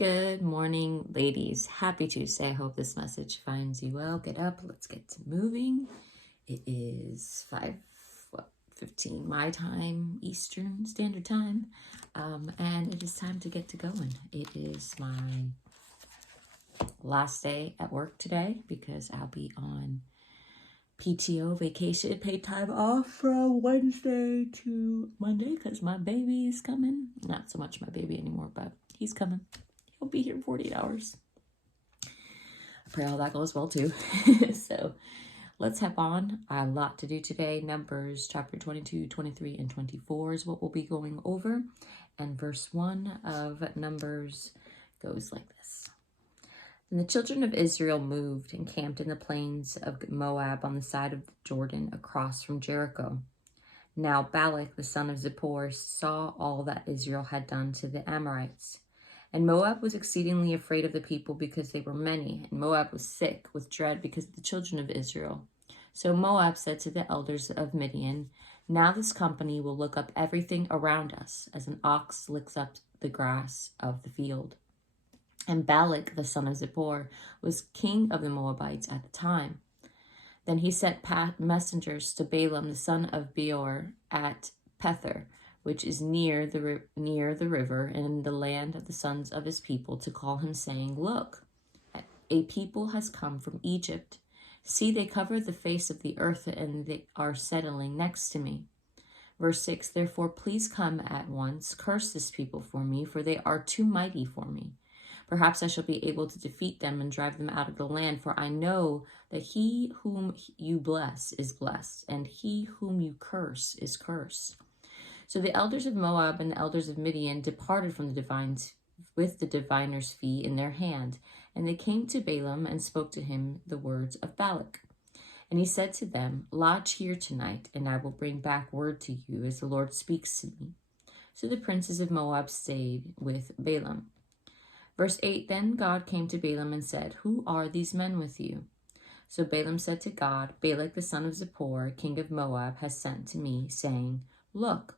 Good morning, ladies. Happy Tuesday. I hope this message finds you well. Get up. Let's get to moving. It is 5:15 my time, Eastern Standard Time, and it is time to get to going. It is my last day at work today because I'll be on PTO vacation, paid time off from Wednesday to Monday because my baby is coming. Not so much my baby anymore, but he's coming. He'll be here in 48 hours. I pray all that goes well too. So let's hop on. A lot to do today. Numbers chapter 22, 23, and 24 is what we'll be going over. And verse 1 of Numbers goes like this. And the children of Israel moved and camped in the plains of Moab on the side of the Jordan across from Jericho. Now Balak, the son of Zippor, saw all that Israel had done to the Amorites. And Moab was exceedingly afraid of the people because they were many, and Moab was sick with dread because of the children of Israel. So Moab said to the elders of Midian, "Now this company will look up everything around us, as an ox licks up the grass of the field." And Balak, the son of Zippor, was king of the Moabites at the time. Then he sent messengers to Balaam, the son of Beor, at Pether, which is near the river in the land of the sons of his people, to call him, saying, "Look, a people has come from Egypt. See, they cover the face of the earth, and they are settling next to me." Verse 6, "Therefore please come at once, curse this people for me, for they are too mighty for me. Perhaps I shall be able to defeat them and drive them out of the land, for I know that he whom you bless is blessed, and he whom you curse is cursed." So the elders of Moab and the elders of Midian departed from the divines with the diviner's fee in their hand, and they came to Balaam and spoke to him the words of Balak. And he said to them, "Lodge here tonight, and I will bring back word to you as the Lord speaks to me." So the princes of Moab stayed with Balaam. Verse 8, "Then God came to Balaam and said, 'Who are these men with you?' So Balaam said to God, 'Balak the son of Zippor, king of Moab, has sent to me, saying, Look,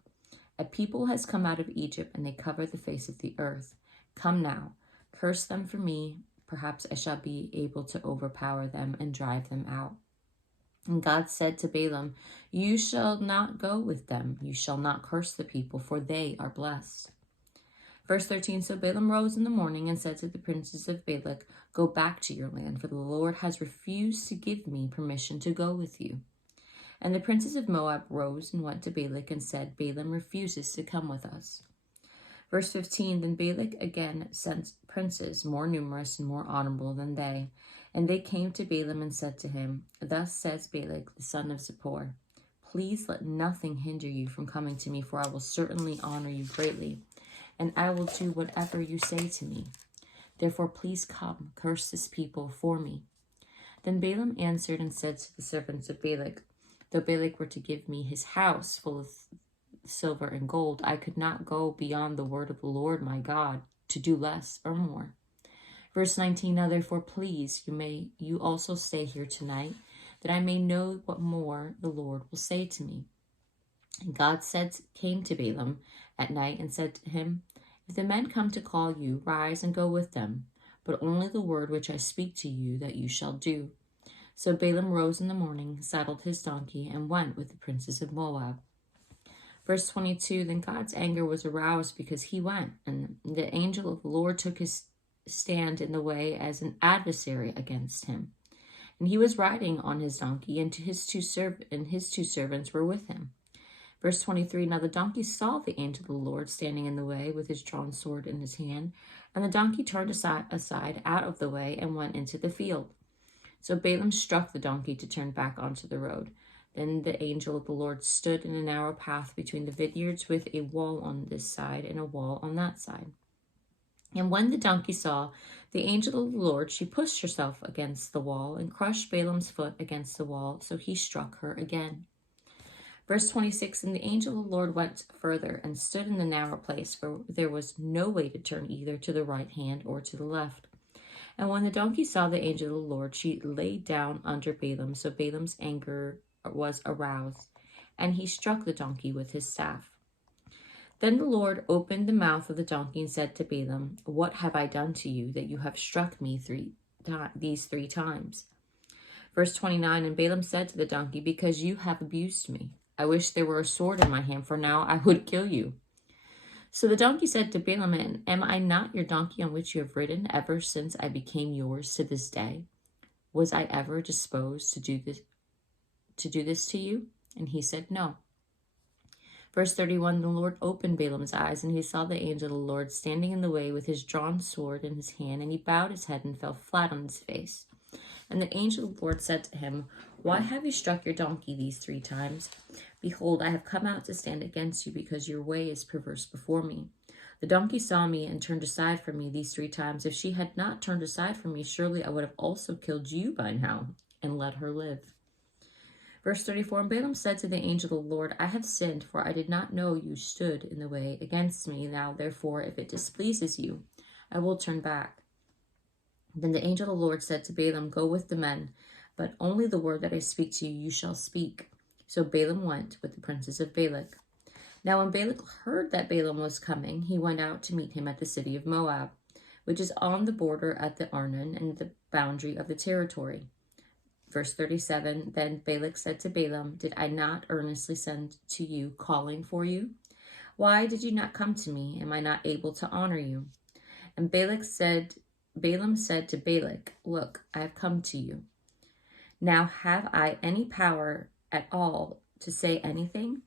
a people has come out of Egypt, and they cover the face of the earth. Come now, curse them for me. Perhaps I shall be able to overpower them and drive them out.' And God said to Balaam, 'You shall not go with them. You shall not curse the people, for they are blessed.'" Verse 13, "So Balaam rose in the morning and said to the princes of Balak, 'Go back to your land, for the Lord has refused to give me permission to go with you.' And the princes of Moab rose and went to Balak and said, 'Balaam refuses to come with us.'" Verse 15, "Then Balak again sent princes more numerous and more honorable than they. And they came to Balaam and said to him, 'Thus says Balak, the son of Zippor, Please let nothing hinder you from coming to me, for I will certainly honor you greatly, and I will do whatever you say to me. Therefore please come, curse this people for me.' Then Balaam answered and said to the servants of Balak, 'Though Balak were to give me his house full of silver and gold, I could not go beyond the word of the Lord my God to do less or more.' Verse 19, "Now therefore please, you also stay here tonight, that I may know what more the Lord will say to me." And God came to Balaam at night and said to him, "If the men come to call you, rise and go with them, but only the word which I speak to you that you shall do." So Balaam rose in the morning, saddled his donkey, and went with the princes of Moab. Verse 22, "Then God's anger was aroused because he went, and the angel of the Lord took his stand in the way as an adversary against him. And he was riding on his donkey, and his two servants were with him." Verse 23, "Now the donkey saw the angel of the Lord standing in the way with his drawn sword in his hand, and the donkey turned aside out of the way and went into the field. So Balaam struck the donkey to turn back onto the road. Then the angel of the Lord stood in a narrow path between the vineyards with a wall on this side and a wall on that side. And when the donkey saw the angel of the Lord, she pushed herself against the wall and crushed Balaam's foot against the wall, so he struck her again." Verse 26, "And the angel of the Lord went further and stood in the narrow place where there was no way to turn either to the right hand or to the left. And when the donkey saw the angel of the Lord, she lay down under Balaam, so Balaam's anger was aroused, and he struck the donkey with his staff. Then the Lord opened the mouth of the donkey and said to Balaam, "What have I done to you that you have struck me these 3 times?" Verse 29, and Balaam said to the donkey, "Because you have abused me. I wish there were a sword in my hand, for now I would kill you." So the donkey said to Balaam, "Am I not your donkey on which you have ridden ever since I became yours to this day? Was I ever disposed to do this to you?" And he said, "No." Verse 31, the Lord opened Balaam's eyes, and he saw the angel of the Lord standing in the way with his drawn sword in his hand, and he bowed his head and fell flat on his face. And the angel of the Lord said to him, "Why have you struck your donkey these 3 times? Behold, I have come out to stand against you, because your way is perverse before me. The donkey saw me and turned aside from me these 3 times. If she had not turned aside from me, surely I would have also killed you by now and let her live." Verse 34, and Balaam said to the angel of the Lord, "I have sinned, for I did not know you stood in the way against me. Now, therefore, if it displeases you, I will turn back." Then the angel of the Lord said to Balaam, "Go with the men, but only the word that I speak to you, you shall speak." So Balaam went with the princes of Balak. Now when Balak heard that Balaam was coming, he went out to meet him at the city of Moab, which is on the border at the Arnon and the boundary of the territory. Verse 37, then Balak said to Balaam, "Did I not earnestly send to you, calling for you? Why did you not come to me? Am I not able to honor you?" And Balaam said to Balak, "Look, I have come to you. Now have I any power at all to say anything?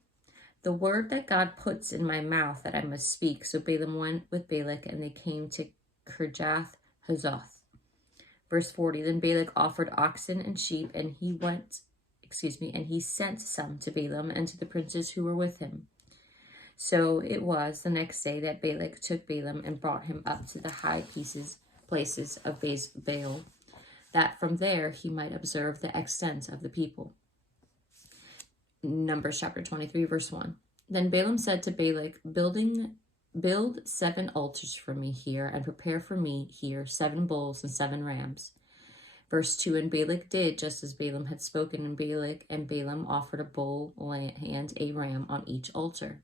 The word that God puts in my mouth that I must speak." So Balaam went with Balak, and they came to Kirjath Huzoth. Verse 40, then Balak offered oxen and sheep, and he sent some to Balaam and to the princes who were with him. So it was the next day that Balak took Balaam and brought him up to the high places of Baal, that from there he might observe the extent of the people. Numbers chapter 23, verse 1. Then Balaam said to Balak, Build 7 altars for me here, and prepare for me here 7 bulls and 7 rams. Verse 2, and Balak did just as Balaam had spoken, and Balak and Balaam offered a bull and a ram on each altar.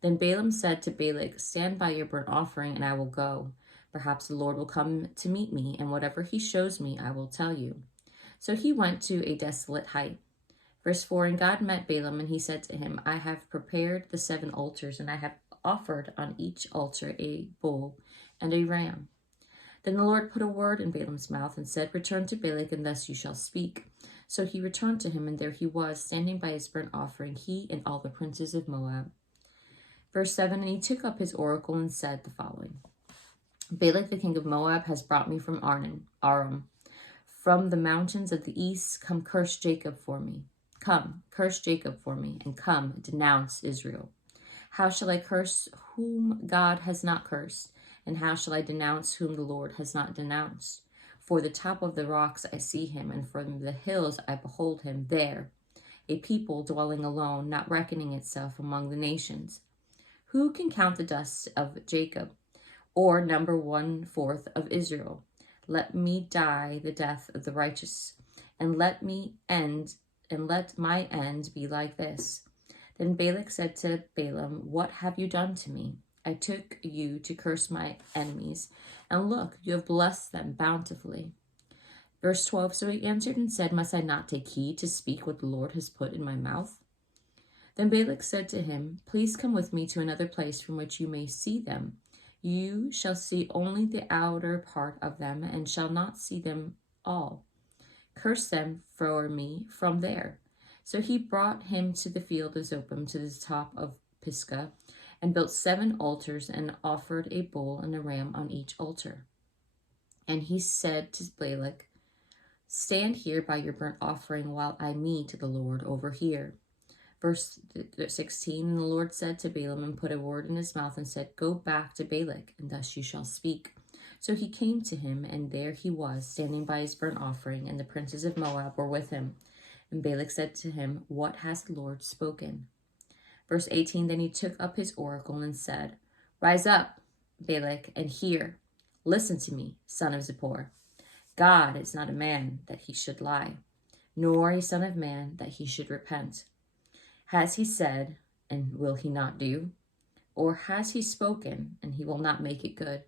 Then Balaam said to Balak, "Stand by your burnt offering, and I will go. Perhaps the Lord will come to meet me, and whatever he shows me, I will tell you." So he went to a desolate height. Verse 4, and God met Balaam, and he said to him, "I have prepared the 7 altars, and I have offered on each altar a bull and a ram." Then the Lord put a word in Balaam's mouth and said, "Return to Balak, and thus you shall speak." So he returned to him, and there he was, standing by his burnt offering, he and all the princes of Moab. Verse 7, and he took up his oracle and said the following: "Balak the king of Moab has brought me from Aram. From the mountains of the east, come curse Jacob for me. Come, curse Jacob for me, and come, denounce Israel. How shall I curse whom God has not cursed? And how shall I denounce whom the Lord has not denounced? For the top of the rocks I see him, and from the hills I behold him there, a people dwelling alone, not reckoning itself among the nations. Who can count the dust of Jacob, or number 1/4 of Israel? Let me die the death of the righteous, and let my end be like this." Then Balak said to Balaam, "What have you done to me? I took you to curse my enemies, and look, you have blessed them bountifully." Verse 12, so he answered and said, "Must I not take heed to speak what the Lord has put in my mouth?" Then Balak said to him, "Please come with me to another place from which you may see them. You shall see only the outer part of them, and shall not see them all. Curse them for me from there." So he brought him to the field of Zophim, to the top of Pisgah, and built 7 altars, and offered a bull and a ram on each altar. And he said to Balak, "Stand here by your burnt offering while I meet the Lord over here." Verse 16, and the Lord said to Balaam, and put a word in his mouth, and said, "Go back to Balak, and thus you shall speak." So he came to him, and there he was, standing by his burnt offering, and the princes of Moab were with him. And Balak said to him, "What has the Lord spoken?" Verse 18, then he took up his oracle and said, "Rise up, Balak, and hear. Listen to me, son of Zippor. God is not a man that he should lie, nor a son of man that he should repent. Has he said, and will he not do? Or has he spoken, and he will not make it good?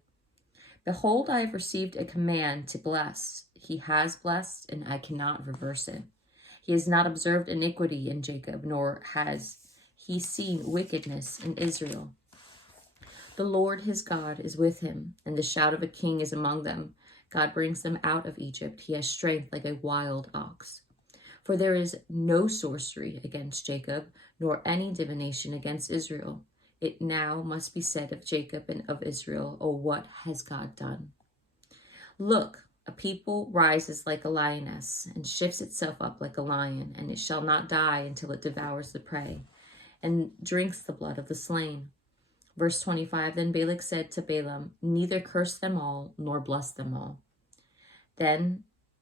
Behold, I have received a command to bless. He has blessed, and I cannot reverse it. He has not observed iniquity in Jacob, nor has he seen wickedness in Israel. The Lord his God is with him, and the shout of a king is among them. God brings them out of Egypt. He has strength like a wild ox. For there is no sorcery against Jacob, nor any divination against Israel. It now must be said of Jacob and of Israel, oh, what has God done? Look, a people rises like a lioness and shifts itself up like a lion, and it shall not die until it devours the prey and drinks the blood of the slain. Verse 25, then Balak said to Balaam, neither curse them all, nor bless them all.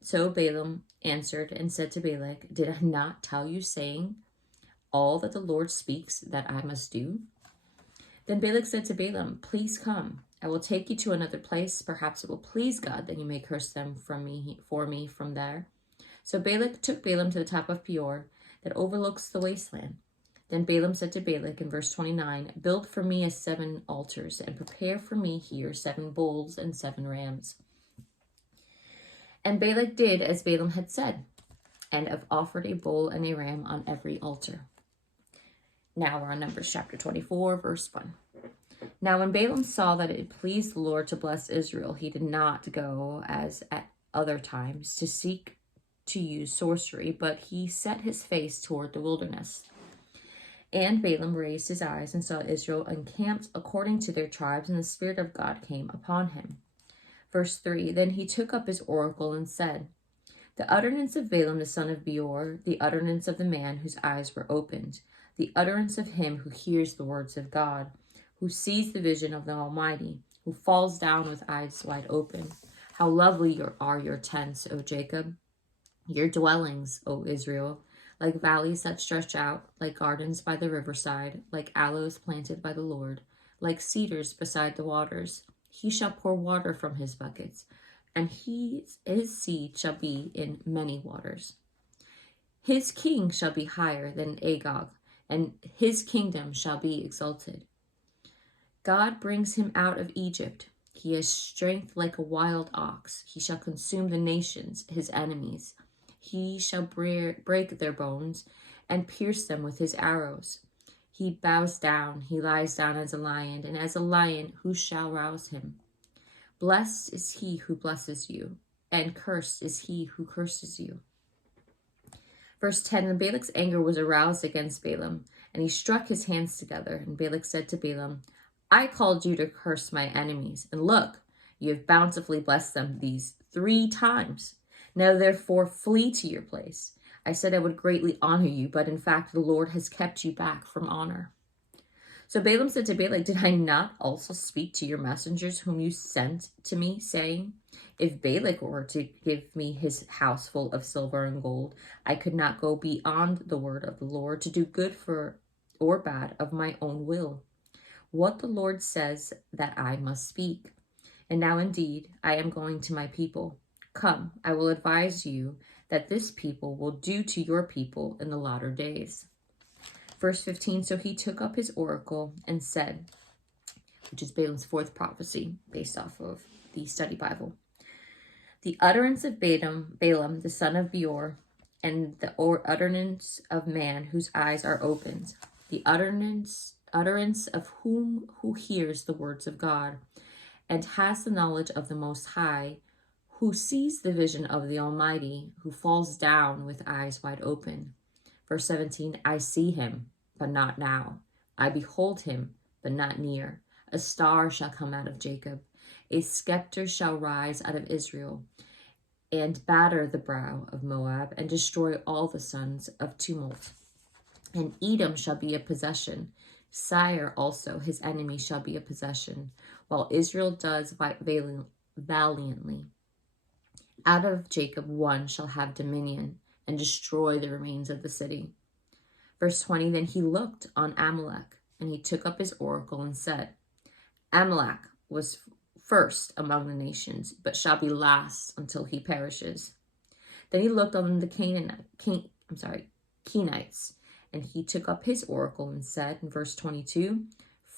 So Balaam answered and said to Balak, did I not tell you, saying, all that the Lord speaks that I must do? Then Balak said to Balaam, please come. I will take you to another place. Perhaps it will please God that you may curse them for me from there. So Balak took Balaam to the top of Peor that overlooks the wasteland. Then Balaam said to Balak in verse 29, build for me 7 altars and prepare for me here 7 bulls and 7 rams. And Balak did as Balaam had said, and have offered a bull and a ram on every altar. Now we're on Numbers chapter 24, verse 1. Now when Balaam saw that it pleased the Lord to bless Israel, he did not go as at other times to seek to use sorcery, but he set his face toward the wilderness. And Balaam raised his eyes and saw Israel encamped according to their tribes, and the Spirit of God came upon him. Verse 3, then he took up his oracle and said, the utterance of Balaam the son of Beor, the utterance of the man whose eyes were opened, the utterance of him who hears the words of God, who sees the vision of the Almighty, who falls down with eyes wide open. How lovely are your tents, O Jacob, your dwellings, O Israel, like valleys that stretch out, like gardens by the riverside, like aloes planted by the Lord, like cedars beside the waters. He shall pour water from his buckets, and his seed shall be in many waters. His king shall be higher than Agag, and his kingdom shall be exalted. God brings him out of Egypt. He has strength like a wild ox. He shall consume the nations, his enemies. He shall break their bones and pierce them with his arrows. He bows down, he lies down as a lion, and as a lion, who shall rouse him? Blessed is he who blesses you, and cursed is he who curses you. Verse 10, and Balak's anger was aroused against Balaam, and he struck his hands together. And Balak said to Balaam, I called you to curse my enemies, and look, you have bountifully blessed them these 3 times. Now therefore flee to your place. I said I would greatly honor you, but in fact the Lord has kept you back from honor. So Balaam said to Balak, did I not also speak to your messengers whom you sent to me, saying, if Balak were to give me his house full of silver and gold, I could not go beyond the word of the Lord to do good for or bad of my own will. What the Lord says that I must speak. And now indeed I am going to my people. Come, I will advise you that this people will do to your people in the latter days. Verse 15, so he took up his oracle and said, which is Balaam's 4th prophecy based off of the study Bible. The utterance of Balaam, the son of Beor, and the utterance of man whose eyes are opened, the utterance of who hears the words of God, and has the knowledge of the Most High, who sees the vision of the Almighty, who falls down with eyes wide open. Verse 17, I see him, but not now. I behold him, but not near. A star shall come out of Jacob. A scepter shall rise out of Israel, and batter the brow of Moab, and destroy all the sons of tumult. And Edom shall be a possession. Sire also, his enemy, shall be a possession, while Israel does valiantly. Out of Jacob one shall have dominion, and destroy the remains of the city. Verse 20, then he looked on Amalek, and he took up his oracle and said, Amalek was first among the nations, but shall be last until he perishes. Then he looked on the Kenites, and he took up his oracle and said, in verse 22,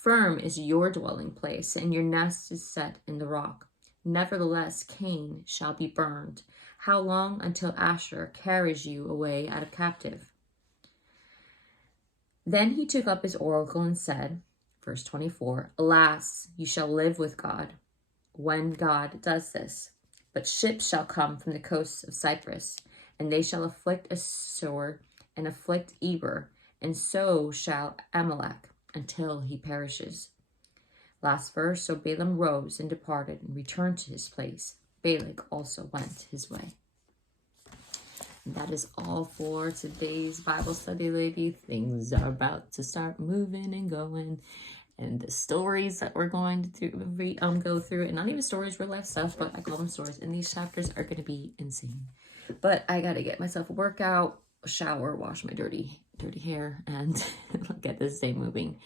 Firm is your dwelling place, and your nest is set in the rock. Nevertheless, Cain shall be burned. How long until Asher carries you away out of captive? Then he took up his oracle and said, verse 24, Alas, you shall live with God when God does this. But ships shall come from the coasts of Cyprus, and they shall afflict Assur and afflict Eber, and so shall Amalek, until he perishes. Last verse, so Balaam rose and departed and returned to his place. Balak also went his way. And that is all for today's Bible study, lady. Things are about to start moving and going. And the stories that we're going to go through, and not even stories, real life stuff, but I call them stories. And these chapters are going to be insane. But I got to get myself a workout, a shower, wash my dirty hair, and get this day moving.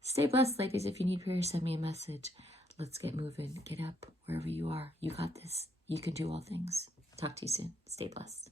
Stay blessed, ladies. If you need prayer, send me a message. Let's get moving. Get up wherever you are. You got this. You can do all things. Talk to you soon. Stay blessed.